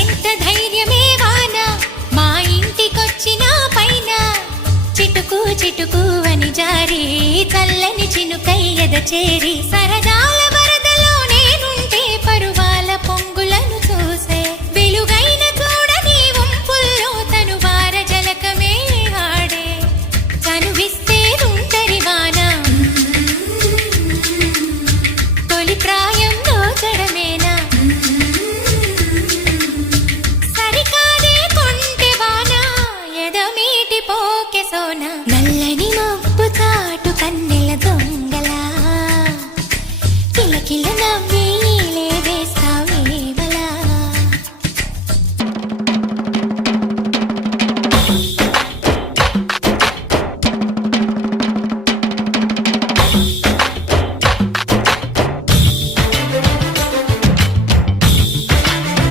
ఎంత ధైర్యమే వాన మా ఇంటికొచ్చిన పైన చిటుకు చిటుకు అని జారి చల్లని చినుకై ఎద చేరి సరదా